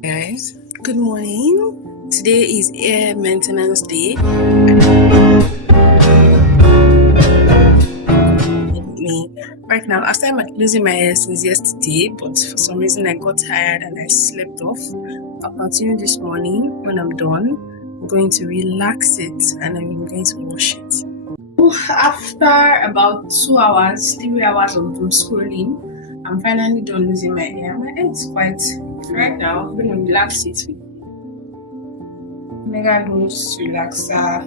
Guys, good morning. Today is hair maintenance day. Me right now, I started losing my hair since yesterday, but for some reason I got tired and I slept off. I'll continue this morning. When I'm done, I'm going to relax it and I'm going to wash it. After about 2 hours, 3 hours of doom scrolling, I'm finally done losing my hair. My hair is quite right now. I'm going to relax it with Mega Rose Relaxer.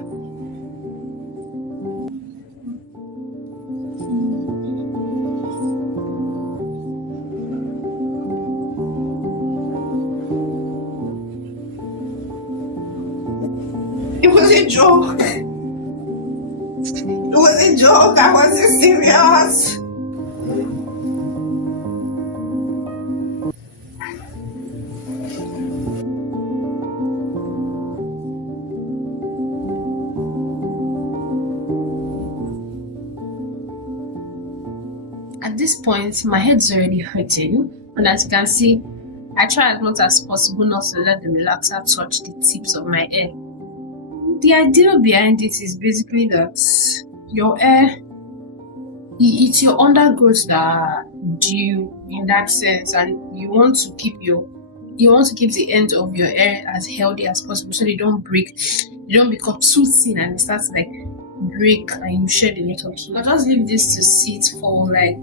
It was a joke. It was a joke. I wasn't serious. At this point, my head's already hurting, and as you can see, I try as much as possible not to let the relaxer touch the tips of my hair. The idea behind it is basically that your hair, it's your undergrowth that are due in that sense, and you want to keep the ends of your hair as healthy as possible so they don't break, they don't become too thin and it starts to like break and you shed a little hair. I'll just leave this to sit for like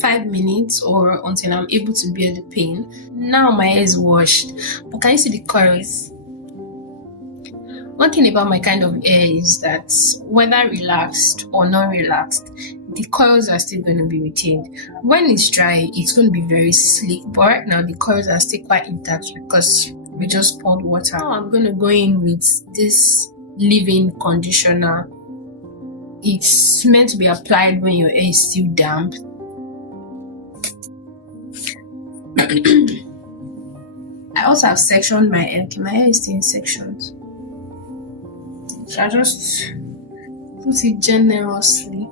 5 minutes or until I'm able to bear the pain. Now my hair is washed, but can you see the curls? One thing about my kind of hair is that whether relaxed or not relaxed, the coils are still going to be retained. When it's dry, it's going to be very sleek, but right now the coils are still quite intact because we just poured water. Now I'm going to go in with this leave-in conditioner. It's meant to be applied when your hair is still damp. I also have sectioned my hair. Okay, my hair is still in sections. So I just put it generously.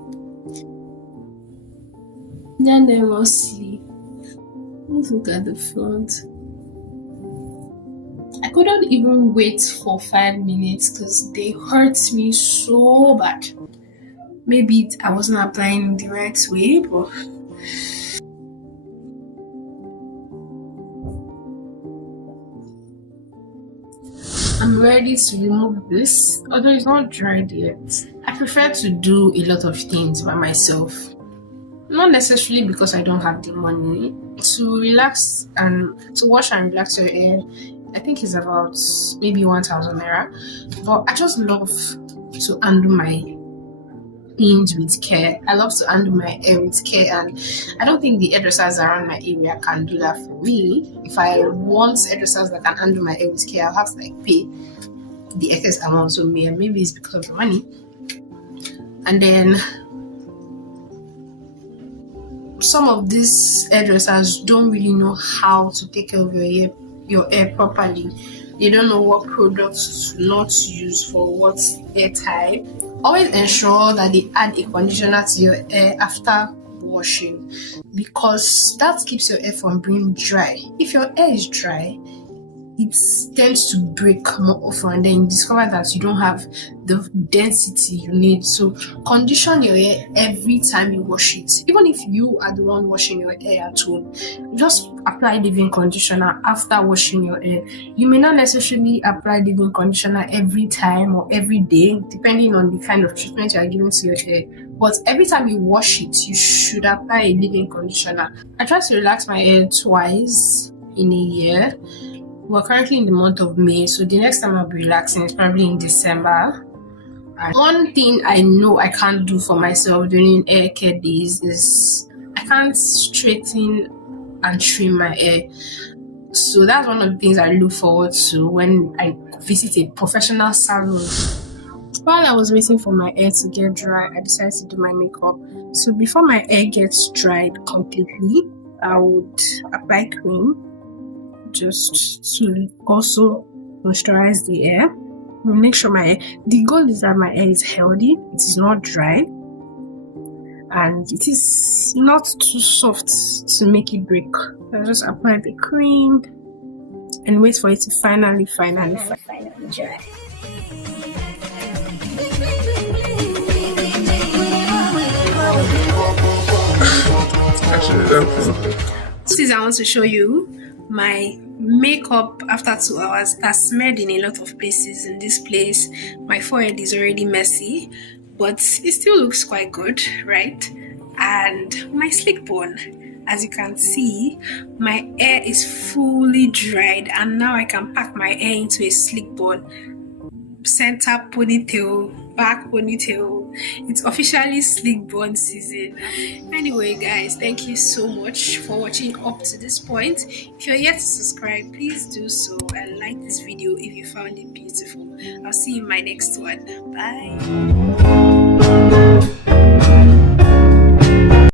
Let's look at the front. I couldn't even wait for 5 minutes because they hurt me so bad. Maybe I wasn't applying the right way, but I'm ready to remove this, although it's not dried yet. I prefer to do a lot of things by myself. Not necessarily because I don't have the money. To relax and to wash and relax your hair, I think it's about maybe 1,000 naira. But I just love to undo my ends with care. I love to undo my hair with care, and I don't think the hairdressers around my area can do that for me. If I want hairdressers that can undo my hair with care, I'll have to like pay the excess amount. So maybe it's because of the money. And then some of these hairdressers don't really know how to take care of your hair properly. They don't know what products to not use for what hair type. Always ensure that they add a conditioner to your hair after washing because that keeps your hair from being dry. If your hair is dry, it tends to break more often, and then you discover that you don't have the density you need. So condition your hair every time you wash it. Even if you are the one washing your hair at home, just apply leave-in conditioner after washing your hair. You may not necessarily apply leave-in conditioner every time or every day, depending on the kind of treatment you are giving to your hair. But every time you wash it, you should apply a leave-in conditioner. I try to relax my hair twice in a year. We're currently in the month of May, so the next time I'll be relaxing is probably in December. And one thing I know I can't do for myself during hair care days is I can't straighten and trim my hair. So that's one of the things I look forward to when I visit a professional salon. While I was waiting for my hair to get dry, I decided to do my makeup. So before my hair gets dried completely, I would apply cream just to also moisturize the hair. Make sure the goal is that my hair is healthy, it is not dry, and it is not too soft to make it break. I just apply the cream and wait for it to finally dry. This is I want to show you my makeup after 2 hours that smeared in a lot of places. In this place my forehead is already messy, but it still looks quite good, right? And my slick bone, as you can see, my hair is fully dried, and now I can pack my hair into a slick bone, center ponytail, back ponytail. It's officially slick bun season. Anyway, guys, thank you so much for watching up to this point. If you're yet to subscribe, please do so and like this video if you found it beautiful. I'll see you in my next one. Bye.